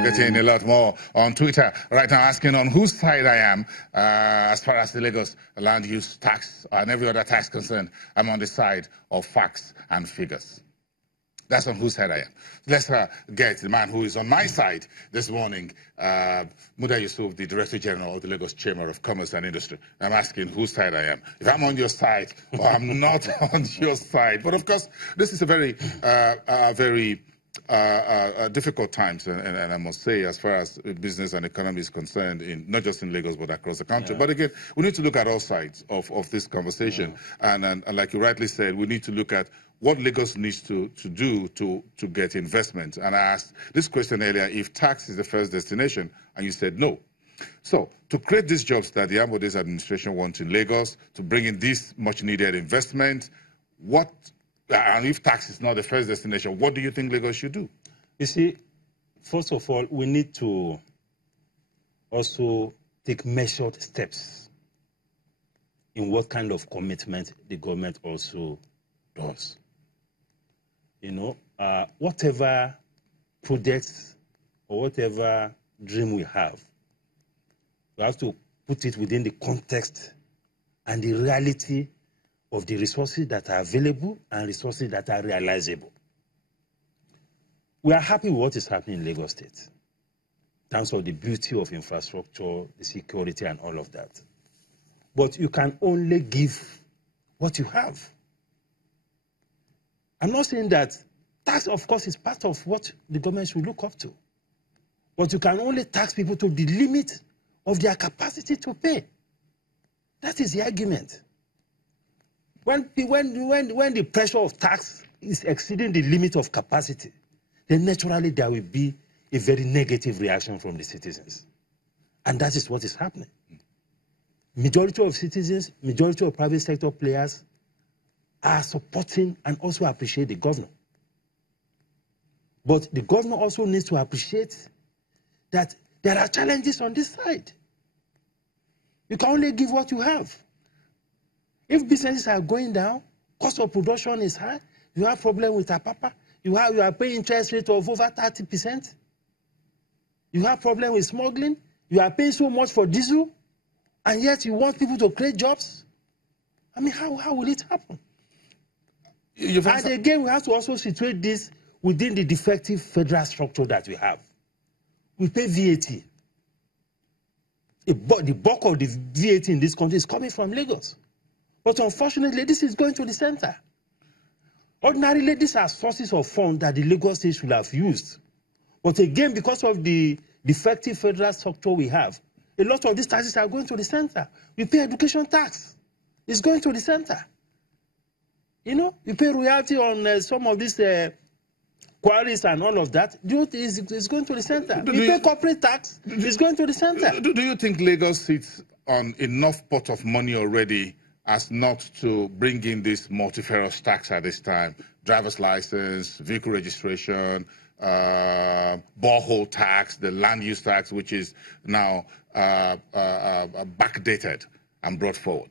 I'm getting a lot more on Twitter right now asking on whose side I am as far as the Lagos land use tax and every other tax concerned. I'm on the side of facts and figures. That's on whose side I am. Let's get the man who is on my side this morning, Muda Yusuf, the Director General of the Lagos Chamber of Commerce and Industry. I'm asking whose side I am. If I'm on your side or I'm not on your side. But of course, this is a very difficult times, and I must say, as far as business and economy is concerned, not just in Lagos but across the country. But again, we need to look at all sides of this conversation, and like you rightly said, we need to look at what Lagos needs to do to get investment. And I asked this question earlier: if tax is the first destination, and you said no. So, to create these jobs that the Ambode's administration wants in Lagos, to bring in this much-needed investment, and if tax is not the first destination, what do you think Lagos should do? You see, first of all, we need to also take measured steps in what kind of commitment the government also does. You know, whatever projects or whatever dream we have to put it within the context and the reality of the resources that are available and resources that are realizable. We are happy with what is happening in Lagos State in terms of the beauty of infrastructure, the security, and all of that. But you can only give what you have. I'm not saying that tax, of course, is part of what the government should look up to. But you can only tax people to the limit of their capacity to pay. That is the argument. When the pressure of tax is exceeding the limit of capacity, then naturally there will be a very negative reaction from the citizens. And that is what is happening. Majority of citizens, majority of private sector players are supporting and also appreciate the governor. But the governor also needs to appreciate that there are challenges on this side. You can only give what you have. If businesses are going down, cost of production is high, you have problem with Apapa, you are paying interest rate of over 30%, you have problem with smuggling, you are paying so much for diesel, and yet you want people to create jobs. I mean, how will it happen? And again, we have to also situate this within the defective federal structure that we have. We pay VAT. The bulk of the VAT in this country is coming from Lagos. But unfortunately, this is going to the center. Ordinarily, these are sources of funds that the Lagos State should have used. But again, because of the defective federal structure we have, a lot of these taxes are going to the center. We pay education tax. It's going to the center. You know, you pay royalty on some of these quarries and all of that. It's going to the center. You pay corporate tax. It's going to the center. Do you think Lagos sits on enough pot of money already as not to bring in this multifarious tax at this time? Driver's license, vehicle registration, borehole tax, the land use tax, which is now backdated and brought forward.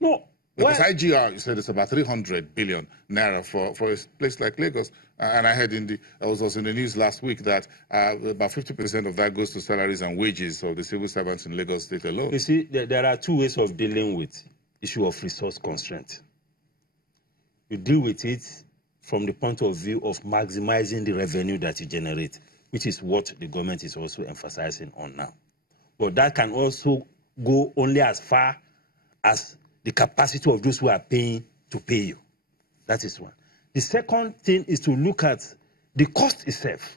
No. Because IGR, you said it's about 300 billion naira for a place like Lagos. And I heard I was also in the news last week that about 50% of that goes to salaries and wages of the civil servants in Lagos State alone. You see, there are two ways of dealing with issue of resource constraint. You deal with it from the point of view of maximizing the revenue that you generate, which is what the government is also emphasizing on now. But that can also go only as far as the capacity of those who are paying to pay you. That is one. The second thing is to look at the cost itself.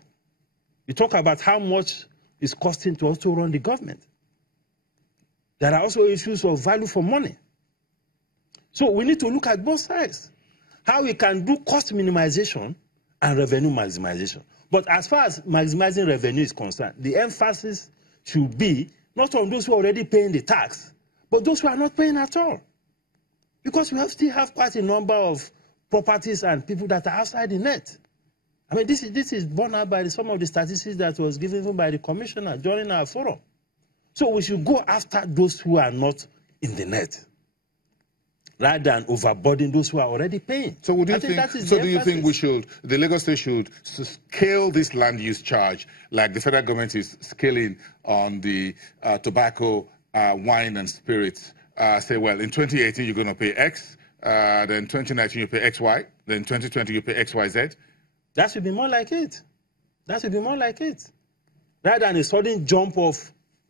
You talk about how much it's costing to also run the government. There are also issues of value for money. So we need to look at both sides. How we can do cost minimization and revenue maximization. But as far as maximizing revenue is concerned, the emphasis should be not on those who are already paying the tax, but those who are not paying at all. Because we still have quite a number of properties and people that are outside the net. I mean, this is borne out by some of the statistics that was given even by the commissioner during our forum. So we should go after those who are not in the net. rather than overburden those who are already paying. So would you think? So do you think the Lagos State should scale this land use charge like the federal government is scaling on the tobacco, wine, and spirits? Say, well, in 2018 you're going to pay X, then 2019 you pay XY, then 2020 you pay XYZ. That should be more like it. That should be more like it, rather than a sudden jump of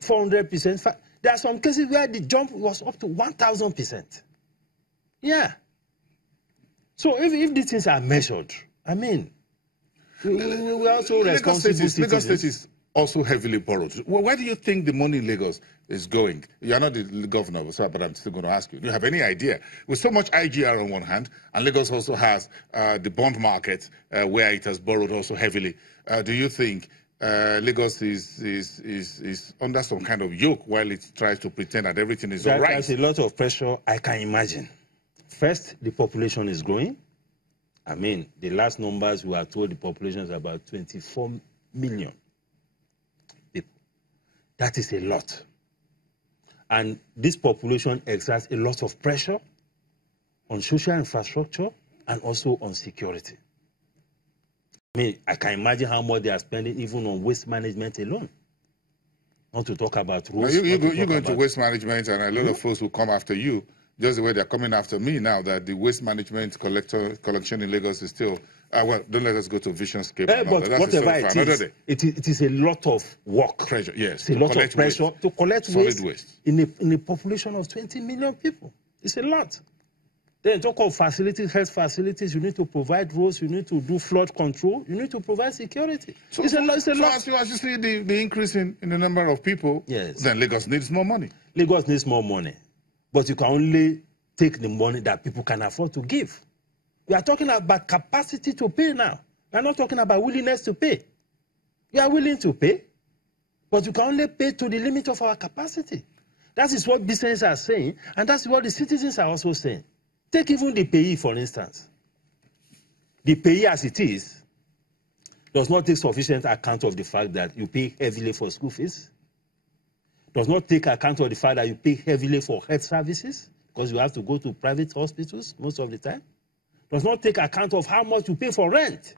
400%. There are some cases where the jump was up to 1,000%. Yeah. So if these things are measured, I mean, we also responsible citizens. Lagos State is also heavily borrowed. Well, where do you think the money in Lagos is going? You're not the governor, but I'm still going to ask you. Do you have any idea? With so much IGR on one hand, and Lagos also has the bond market where it has borrowed also heavily. Do you think Lagos is under some kind of yoke while it tries to pretend that everything is all right? There's a lot of pressure, I can imagine. First, the population is growing. I mean, the last numbers we are told the population is about 24 million people. That is a lot. And this population exerts a lot of pressure on social infrastructure and also on security. I mean, I can imagine how much they are spending even on waste management alone. Not to talk about roads. You go into waste management and a lot of folks will come after you, just the way they're coming after me now that the waste management collection in Lagos is still, well, don't let us go to Visionscape. But whatever it is a lot of work. Pressure, yes. It's a lot of pressure to collect waste in a population of 20 million people. It's a lot. Then talk of facilities, health facilities, you need to provide roads, you need to do flood control, you need to provide security. So, it's a lot. So as you see the increase in the number of people, yes, then Lagos needs more money. Lagos needs more money. But you can only take the money that people can afford to give. We are talking about capacity to pay now. We are not talking about willingness to pay. We are willing to pay, but you can only pay to the limit of our capacity. That is what businesses are saying, and that's what the citizens are also saying. Take even the payee, for instance. The payee as it is does not take sufficient account of the fact that you pay heavily for school fees, does not take account of the fact that you pay heavily for health services, because you have to go to private hospitals most of the time, does not take account of how much you pay for rent,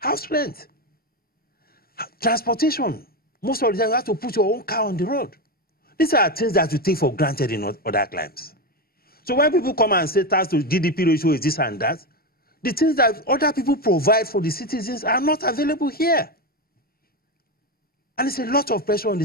house rent, transportation. Most of the time you have to put your own car on the road. These are things that you take for granted in other climes. So when people come and say tax to GDP ratio is this and that, the things that other people provide for the citizens are not available here. And it's a lot of pressure on the